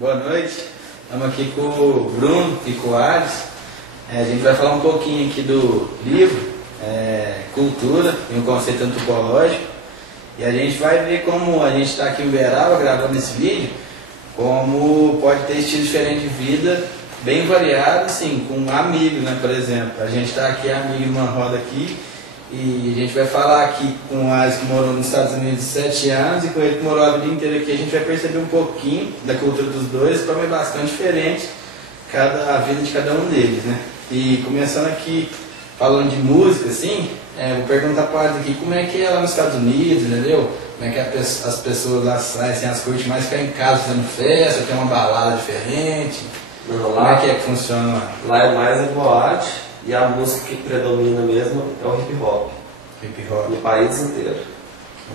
Boa noite, estamos aqui com o Bruno e com o Alisson. A gente vai falar um pouquinho aqui do livro Cultura e um conceito antropológico. E a gente vai ver como a gente está aqui em Uberaba gravando esse vídeo, como pode ter estilo diferente de vida, bem variado, assim, com amigos, né? Por exemplo, a gente está aqui amigo numa roda aqui, e a gente vai falar aqui com o Alisson, que morou nos Estados Unidos 7 anos, e com ele que morou a vida inteira aqui. A gente vai perceber um pouquinho da cultura dos dois, como é bastante diferente a vida de cada um deles, né? E começando aqui, falando de música, assim, vou perguntar para o Alisson aqui como é que é lá nos Estados Unidos, entendeu? Como é que as pessoas lá saem, assim, as curtem mais ficar em casa fazendo festa, tem uma balada diferente? Não, como é que funciona lá? Lá é mais a boate, e a música que predomina mesmo é o hip hop. Hip hop. No país inteiro.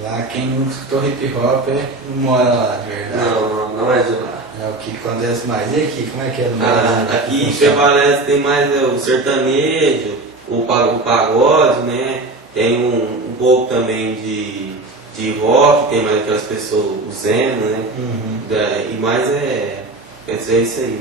Lá quem nunca escutou hip hop não mora lá, de verdade. Não é de lá. É o que acontece mais. E aqui, como é que é no Brasil? Aqui prevalece, tem mais o sertanejo, o pagode, né? Tem um pouco também de rock, tem mais aquelas pessoas, o Zeno, né? E mais é isso aí,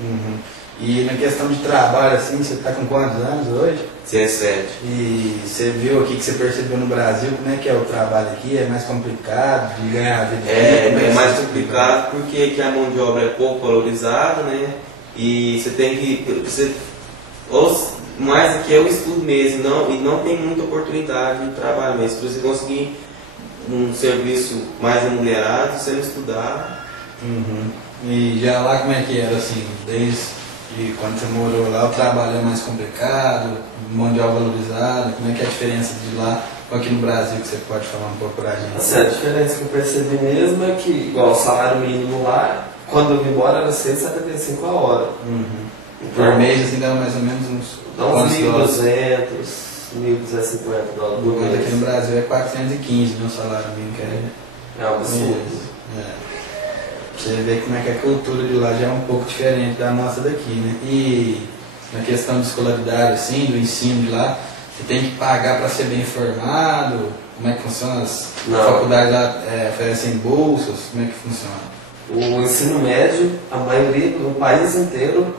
né? E na questão de trabalho, assim, você está com quantos anos hoje? 17. E você viu aqui que você percebeu no Brasil, como é que é o trabalho aqui? É mais complicado de ganhar a vida? É mais complicado porque aqui a mão de obra é pouco valorizada, né? E você tem que... mais aqui é o estudo mesmo, e não tem muita oportunidade de trabalho mesmo. Se você conseguir um serviço mais remunerado, você não estudar... E já lá como é que era, assim, desde quando você morou lá, o trabalho é mais complicado, mão de obra valorizada, como é que é a diferença de lá com aqui no Brasil, que você pode falar um pouco pra gente? Assim, a diferença que eu percebi mesmo é que, igual o salário mínimo lá, quando eu vim embora era 175 a hora. Por mês, assim, dá mais ou menos uns... Dá uns 1.200, 1.250 dólares por mês. Aqui no Brasil é 415, meu salário mínimo, que é um absurdo. Você vê como é que a cultura de lá já é um pouco diferente da nossa daqui, né? E na questão de escolaridade, assim, do ensino de lá, você tem que pagar para ser bem formado? Como é que funciona? As faculdades lá oferecem bolsas? Como é que funciona? O ensino médio, a maioria do país inteiro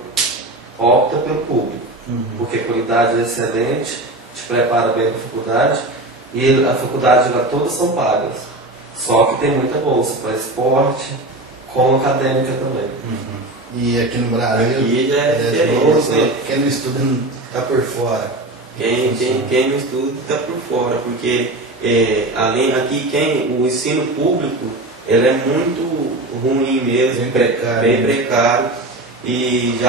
opta pelo público, porque a qualidade é excelente, te prepara bem para a faculdade, e a faculdade lá todas são pagas, só que tem muita bolsa para esporte, com acadêmica também. E aqui no Brasil, aqui já é diferente, né? Quem não estuda está por fora. Quem não estuda está por fora, porque além aqui o ensino público ele é muito ruim mesmo, bem precário. E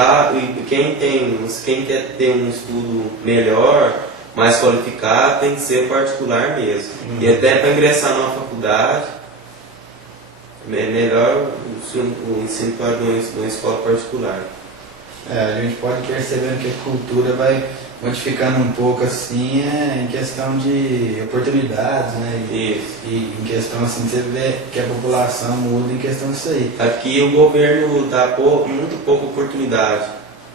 quem quer ter um estudo melhor, mais qualificado, tem que ser particular mesmo. E até para ingressar numa faculdade, é melhor o ensino para uma escola particular. A gente pode perceber que a cultura vai modificando um pouco assim em questão de oportunidades, né? E em questão assim, você vê que a população muda em questão disso aí. Aqui o governo dá muito pouca oportunidade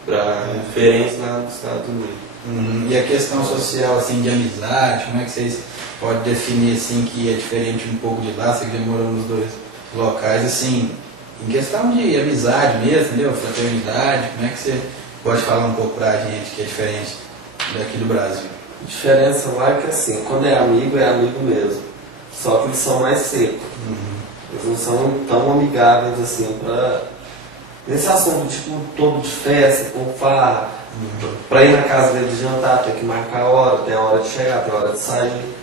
para diferentes lá nos Estados Unidos. E a questão social, assim, de amizade, como é que vocês podem definir assim que é diferente um pouco de lá, você que já morou nos dois locais, assim, em questão de amizade mesmo, entendeu? Fraternidade, como é que você pode falar um pouco pra gente que é diferente daqui do Brasil? A diferença lá é que assim, quando é amigo mesmo, só que eles são mais secos. Eles não são tão amigáveis assim nesse assunto, tipo, todo de festa, com farra, pra ir na casa dele de jantar, tem que marcar a hora, tem a hora de chegar, tem a hora de sair.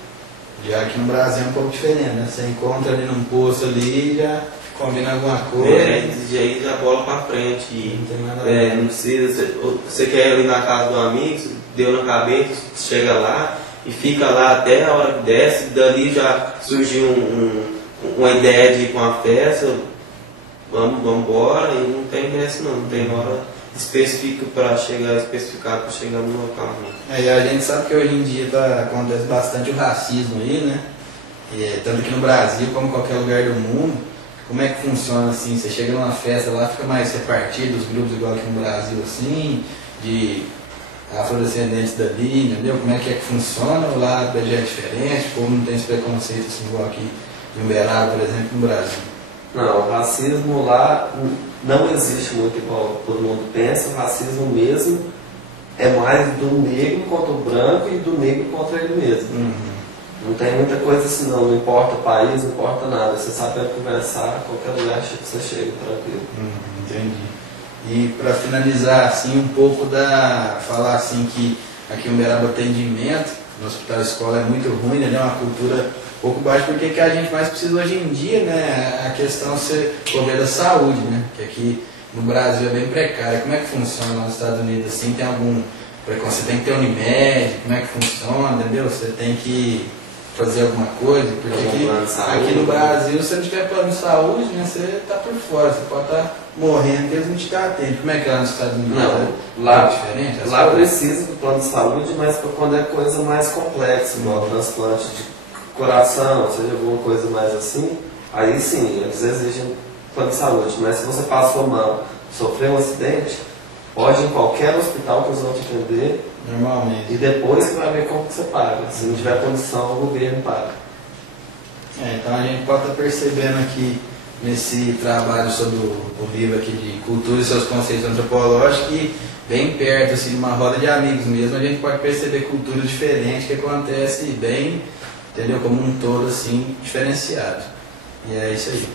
Já aqui no Brasil é um pouco diferente, né? Você encontra ali num posto ali e já combina alguma coisa. Desse jeito a bola pra frente. Não tem nada a ver. Não precisa. Você quer ir na casa do amigo, deu na cabeça, chega lá e fica lá até a hora que desce, dali já surgiu uma ideia de ir com a festa, vamos embora, e não tem ingresso não tem hora específica para chegar, especificado para chegar no local. E a gente sabe que hoje em dia acontece bastante o racismo aí, né? Tanto aqui no Brasil como em qualquer lugar do mundo. Como é que funciona assim? Você chega numa festa lá, fica mais repartido os grupos igual aqui no Brasil, assim, de afrodescendentes dali, entendeu? Como é que funciona? Lá já é diferente, como não tem esse preconceito assim, igual aqui em Uberaba, por exemplo, no Brasil. Não, o racismo lá não existe muito igual todo mundo pensa. O racismo mesmo é mais do negro contra o branco e do negro contra ele mesmo. Não tem muita coisa assim não importa o país, não importa nada. Você sabe conversar, qualquer lugar você chega tranquilo. Entendi. E para finalizar, assim, um pouco falar assim que aqui em Uberaba o atendimento no hospital escola é muito ruim, né? É uma cultura um pouco baixa, porque que a gente mais precisa hoje em dia, né? A questão ser prover da saúde, né? Que aqui no Brasil é bem precária. Como é que funciona lá nos Estados Unidos? Assim, tem algum preconceito? Você tem que ter Unimed, como é que funciona, entendeu? Você tem que fazer alguma coisa, porque aqui no Brasil, se você não tiver plano de saúde, né, você está por fora, você pode estar morrendo e eles não te atendem. Como é que é lá nos Estados Unidos? Não, lá, diferente, lá precisa do plano de saúde, mas quando é coisa mais complexa, igual transplante de coração, seja alguma coisa mais assim, aí sim, eles exigem plano de saúde. Mas se você passou mal, sofreu um acidente, pode ir em qualquer hospital que eles vão te atender. Normalmente. E depois você vai ver como que você paga. Se não tiver condição, o governo paga. Então a gente pode estar percebendo aqui nesse trabalho sobre o livro aqui de cultura e seus conceitos antropológicos que bem perto, assim, numa roda de amigos mesmo, a gente pode perceber culturas diferentes que acontecem bem, entendeu? Como um todo, assim, diferenciado. E é isso aí.